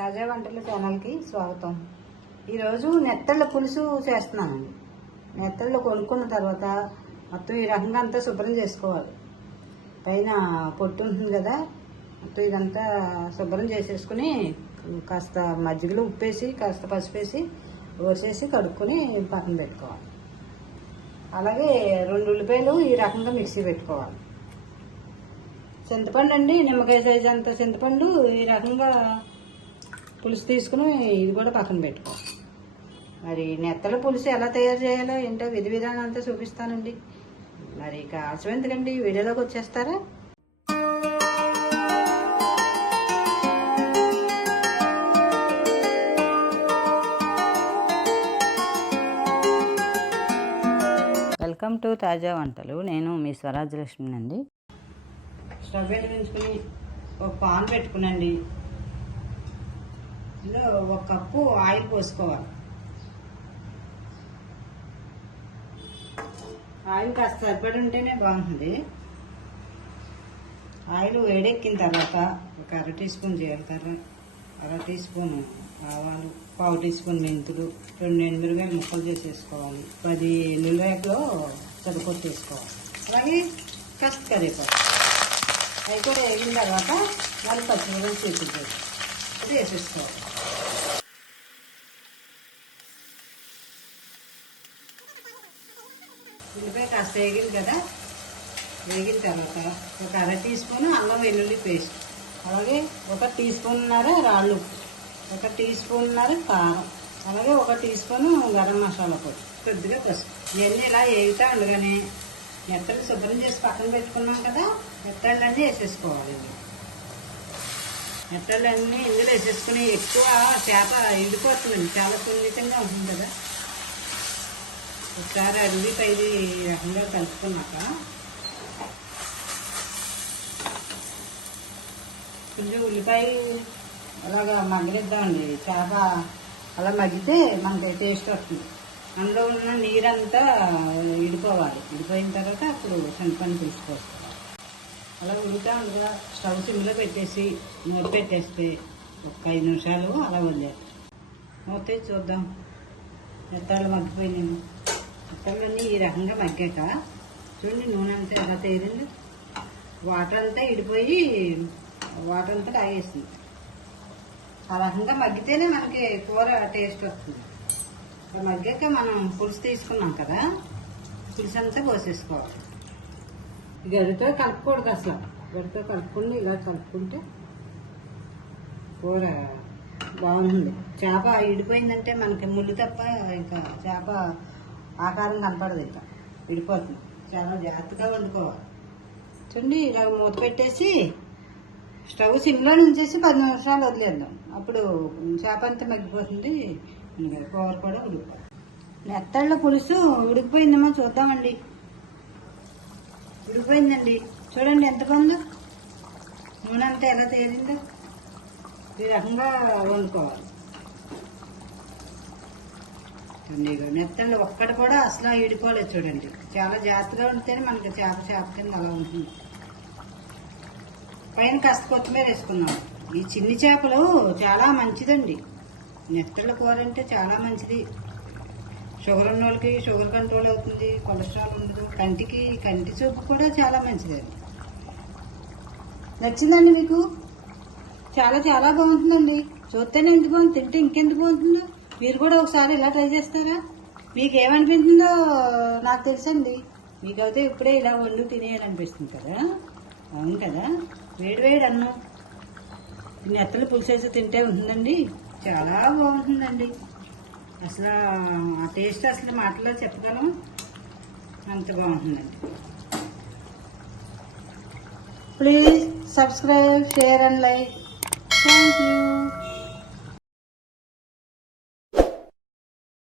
తాజా వంటల ఛానల్కి స్వాగతం. ఈరోజు నెత్తళ్ళ పులుసు చేస్తున్నానండి. నెత్తళ్ళు కొనుక్కున్న తర్వాత మొత్తం ఈ రకంగా అంతా శుభ్రం చేసుకోవాలి. పైన పొట్టు ఉంటుంది కదా మొత్తం ఇదంతా శుభ్రం చేసేసుకుని కాస్త మజ్జిగలో ఉప్పేసి కాస్త పసుపేసి ఓసేసి కడుక్కొని పక్కన పెట్టుకోవాలి. అలాగే రెండు ఉల్లిపాయలు ఈ రకంగా మిక్సీ పెట్టుకోవాలి. చింతపండు అండి నిమ్మకాయ సైజ్ అంత చింతపండు ఈ రకంగా పులుసు తీసుకుని ఇది కూడా పక్కన పెట్టుకో. మరి నెత్తల పులుసు ఎలా తయారు చేయాలో ఏంటో విధి విధానం అంతా చూపిస్తానండి. మరి ఇక ఆలస్యం ఎందుకండి? వీడియోలోకి వచ్చేస్తారా? వెల్కమ్ టు తాజా వంటలు. నేను మీ స్వరాజ్యలక్ష్మి అండి స్టవ్ వెలిగించుకుని ఒక పాన్ పెట్టుకునండి. ఇందులో ఒక కప్పు ఆయిల్ పోసుకోవాలి. ఆయిల్ కాస్త సరిపడి ఉంటేనే బాగుంటుంది. ఆయిల్ వేడెక్కిన తర్వాత ఒక అర టీ స్పూన్ జీలకర్ర అర టీ స్పూన్ ఆవాలు పావు టీ స్పూన్ మెంతులు రెండు ఎండుమిరగాయలు ముక్కలు చేసేసుకోవాలి. పది ఎల్లుల్లిపాయలో సరికొట్టేసుకోవాలి అలాగే కాస్త కరివేపాకు. అవి కూడా వేగిన తర్వాత మళ్ళీ పచ్చిమిరపకాయలు చేసేసుకోవాలి అది వేసేసుకోవాలి ఉల్లిపాయ కాస్త వేగింది కదా వేగిన తర్వాత ఒక అర టీ స్పూన్ అల్లం వెల్లుల్లి పేస్ట్ అలాగే ఒక టీ స్పూన్నర రాళ్ళు. ఒక టీ స్పూన్నర కారం. అలాగే ఒక టీ స్పూన్ గరం మసాలా పొడి. కొద్దిగా పసుపు. ఇవన్నీ ఇలా వేగుతా ఉండగానే మెత్తలు శుభ్రం చేసి పక్కన పెట్టుకున్నాం కదా? మెత్తళ్ళన్నీ వేసేసుకోవాలి. మెత్తలన్నీ ఇందులో వేసేసుకుని ఎక్కువ చేప ఎండిపోతుందండి చాలా సున్నితంగా ఉంటుంది కదా. ఒకసారి అరివి పైది రకంగా కలుపుకున్నాక కొంచెం ఉల్లిపాయ అలాగా మగ్గిద్దామండి చేప అలా మగ్గితే మనకి టేస్ట్ వస్తుంది. అందులో ఉన్న నీరంతా ఇడిపోవాలి ఇడిపోయిన తర్వాత అప్పుడు చింతపండు తీసుకోవచ్చు అలా ఉడుతా ఉండగా స్టవ్ సిమ్లో పెట్టేసి మూత పెట్టేస్తే ఒక ఐదు నిమిషాలు అలా వదిలేదు మూత చూద్దాం. మెత్తాలు మగ్గిపోయినాయి. మెత్తలన్నీ ఈ రకంగా మగ్గాక చూడండి నూనె అంతా ఎలా తేరింది వాటర్ అంతా ఇడిపోయి వాటర్ అంతా తాగేసింది. ఆ రకంగా మగ్గితేనే మనకి కూర టేస్ట్ వస్తుంది. అలా మగ్గాక మనం పులుసు తీసుకున్నాం కదా పులుసు అంతా పోసేసుకోవాలి. గడితో కలుపుకూడదు అసలు. గడితో కలుపుకుని ఇలా కలుపుకుంటే కూర బాగుంది చేప ఇడిపోయిందంటే మనకి ముళ్ళు తప్ప ఇంకా చేప ఆకారం కనపడదు ఇంకా. విడిపోతుంది. చాలా జాగ్రత్తగా వండుకోవాలి. చూడండి ఇలా మూత పెట్టేసి స్టవ్ సిమ్లో ఉంచేసి పది నిమిషాలు వదిలేద్దాం. అప్పుడు చేప అంతా మగ్గిపోతుంది. కూర కూడా ఉడికిపోతుంది. నెత్తళ్ళ పులుసు ఉడికిపోయిందేమో చూద్దామండి. విడిపోయిందండి చూడండి ఎంత బాగుందో. నూనె అంతా ఎలా తేలిందో. ఈ రకంగా వండుకోవాలి. చూడండి ఇగో నెత్తళ్ళు కూడా అసలు ఇడిపోలేదు చూడండి. చాలా జాగ్రత్తగా ఉంటేనే మనకి చేప చేప కింద అలా ఉంటుంది. పైన కాస్త కొత్తిమీర వేసుకున్నాం ఈ చిన్ని చేపలు చాలా మంచిదండి. నెత్తళ్ళ కూర అంటే చాలా మంచిది. షుగర్ ఉన్న వాళ్ళకి షుగర్ కంట్రోల్ అవుతుంది కొలెస్ట్రాల్ ఉండదు. కంటికి కంటి చూపు కూడా చాలా మంచిదండి నచ్చిందండి మీకు? చాలా చాలా బాగుంటుందండి. చూస్తేనే ఎంత బాగుంది? తింటే ఇంకెంత బాగుంటుందో? మీరు కూడా ఒకసారి ఇలా ట్రై చేస్తారా? మీకు ఏమనిపించిందో నాకు తెలుసండి. మీకైతే ఇప్పుడే ఇలా వండు తినేయాలనిపిస్తుంది కదా? అవును కదా? వేడి వేడి అన్నం. నెత్తలు పులిసేసి తింటే ఉంటుందండి. చాలా బాగుంటుందండి. అసలు ఆ టేస్ట్ అసలు మాటలో చెప్పగలం? అంత బాగుంటుందండి please subscribe share and like thank you